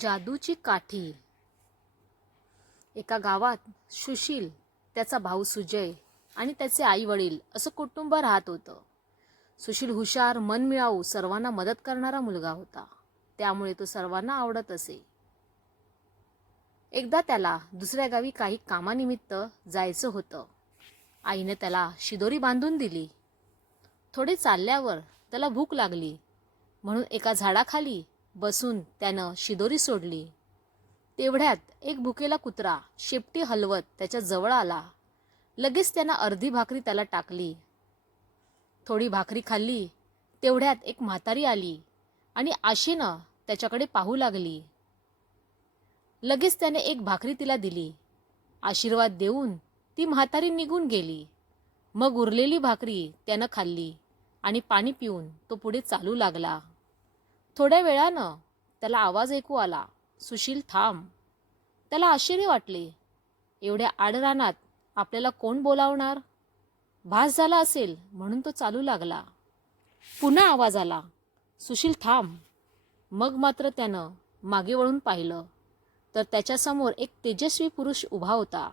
जादूची काठी. एका गावात सुशील त्याचा भाऊ सुजय आणि त्याचे आई वडील असं कुटुंब राहत होतं. सुशील हुशार मनमिळावू सर्वांना मदत करणारा मुलगा होता. त्यामुळे तो सर्वांना आवडत असे. एकदा त्याला दुसऱ्या गावी काही कामानिमित्त जायचं होतं. आईने त्याला शिदोरी बांधून दिली. थोडे चालल्यावर त्याला भूक लागली. म्हणून एका झाडाखाली बसून त्यानं शिदोरी सोडली. तेवढ्यात एक भुकेला कुत्रा शेपटी हलवत त्याच्याजवळ आला. लगेच त्यानं अर्धी भाकरी त्याला टाकली. थोडी भाकरी खाल्ली तेवढ्यात एक म्हातारी आली आणि आशेनं त्याच्याकडे पाहू लागली. लगेच त्याने एक भाकरी तिला दिली. आशीर्वाद देऊन ती म्हातारी निघून गेली. मग उरलेली भाकरी त्यानं खाल्ली आणि पाणी पिऊन तो पुढे चालू लागला. थोड्या वेळानं त्याला आवाज ऐकू आला सुशील थांब. त्याला आश्चर्य वाटले. एवढ्या आडरानात आपल्याला कोण बोलावणार? भास झाला असेल म्हणून तो चालू लागला. पुन्हा आवाज आला सुशील थांब. मग मात्र त्यानं मागे वळून पाहिलं तर त्याच्यासमोर एक तेजस्वी पुरुष उभा होता.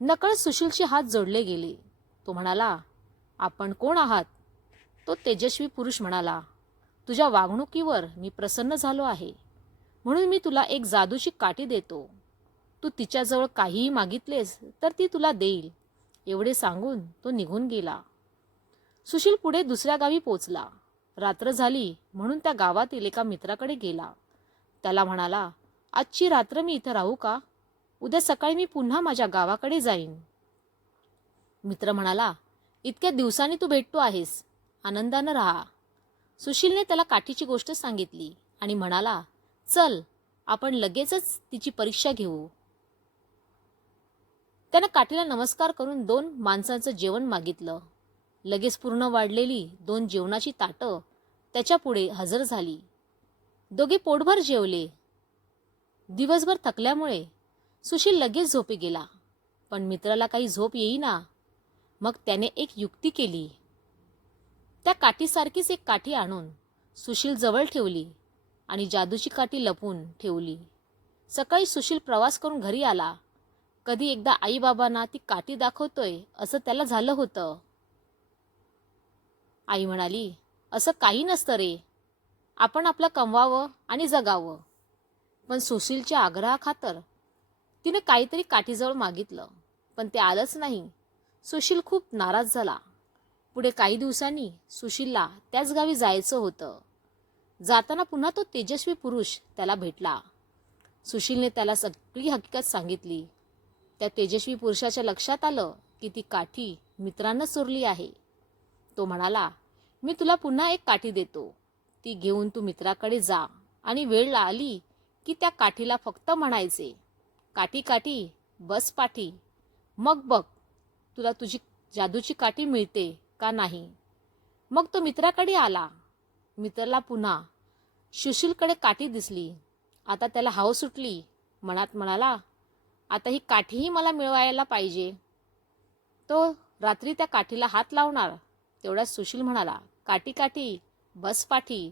नकळत सुशीलचे हात जोडले गेले. तो म्हणाला आपण कोण आहात? तो तेजस्वी पुरुष म्हणाला तुझ्या वागणुकीवर मी प्रसन्न झालो आहे. म्हणून मी तुला एक जादूची काठी देतो. तू तिच्याजवळ काहीही मागितलेस तर ती तुला देईल. एवढे सांगून तो निघून गेला. सुशील पुढे दुसऱ्या गावी पोचला. रात्र झाली म्हणून त्या गावातील एका मित्राकडे गेला. त्याला म्हणाला आजची रात्र मी इथं राहू का? उद्या सकाळी मी पुन्हा माझ्या गावाकडे जाईन. मित्र म्हणाला इतक्या दिवसांनी तू भेटतो आहेस. आनंदानं राहा. सुशीलने त्याला काठीची गोष्ट सांगितली आणि म्हणाला चल आपण लगेचच तिची परीक्षा घेऊ. त्यानं काठीला नमस्कार करून दोन माणसांचं जेवण मागितलं. लगेच पूर्ण वाढलेली दोन जेवणाची ताटं त्याच्यापुढे हजर झाली. दोघे पोटभर जेवले. दिवसभर थकल्यामुळे सुशील लगेच झोपी गेला पण मित्राला काही झोप येईना. मग त्याने एक युक्ती केली. त्या काठीसारखीच एक काठी आणून सुशील जवळ ठेवली आणि जादूची काठी लपून ठेवली. सकाळी सुशील प्रवास करून घरी आला. कधी एकदा आईबाबांना ती काठी दाखवतोय असं त्याला झालं होतं. आई म्हणाली असं काही नसतं रे. आपण आपलं कमवावं आणि जगावं. पण सुशीलच्या आग्रहाखातर तिने काहीतरी काठीजवळ मागितलं. पण ते आलंच नाही. सुशील खूप नाराज झाला. पुढे काही दिवसांनी सुशीलला त्याच गावी जायचं होतं. जाताना पुन्हा तो तेजस्वी पुरुष त्याला भेटला. सुशीलने त्याला सगळी हकीकत सांगितली. त्या तेजस्वी पुरुषाच्या लक्षात आलं की ती काठी मित्रांना चोरली आहे. तो म्हणाला मी तुला पुन्हा एक काठी देतो. ती घेऊन तू मित्राकडे जा. आणि वेळ आली की त्या काठीला फक्त म्हणायचे काठी काठी बस पाठी. मग बघ तुला तुझी जादूची काठी मिळते. का नाही? मग तो मित्राकडे आला. मित्राला पुन्हा सुशीलकडे काठी दिसली. आता त्याला हाव सुटली. मनात म्हणाला आता ही काठीही मला मिळवायला पाहिजे. तो रात्री त्या काठीला हात लावणार तेवढ्यात सुशील म्हणाला काठी काठी बस पाठी.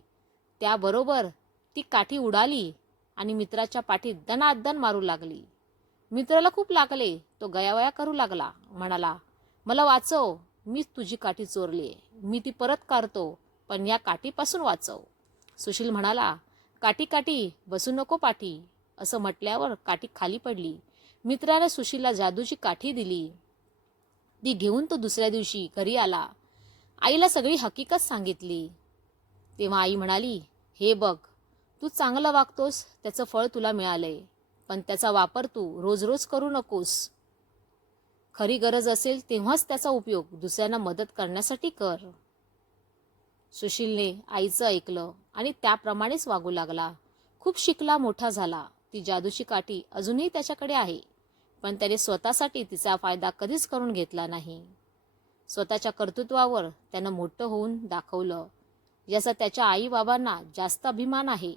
त्याबरोबर ती काठी उडाली आणि मित्राच्या पाठीत दनादन मारू लागली. मित्राला खूप लागले तो गयावया करू लागला. म्हणाला मला वाचव मीच तुझी काठी चोरली आहे मी ती परत काढतो पण या काठीपासून वाचव. सुशील म्हणाला काठी काठी बसू नको पाठी. असं म्हटल्यावर काठी खाली पडली. मित्राने सुशीलला जादूची काठी दिली. ती घेऊन तो दुसऱ्या दिवशी घरी आला. आईला सगळी हकीकत सांगितली. तेव्हा आई म्हणाली हे बघ तू चांगलं वागतोस त्याचं फळ तुला मिळालंय. पण त्याचा वापर तू रोज रोज करू नकोस. खरी गरज असेल तेव्हाच त्याचा उपयोग दुसऱ्यांना मदत करण्यासाठी कर. सुशीलने आईचं ऐकलं आणि त्याप्रमाणेच वागू लागला. खूप शिकला मोठा झाला. ती जादूची काठी अजूनही त्याच्याकडे आहे पण त्याने स्वतःसाठी तिचा फायदा कधीच करून घेतला नाही. स्वतःच्या कर्तृत्वावर त्यानं मोठं होऊन दाखवलं याचा त्याच्या आई बाबांना जास्त अभिमान आहे.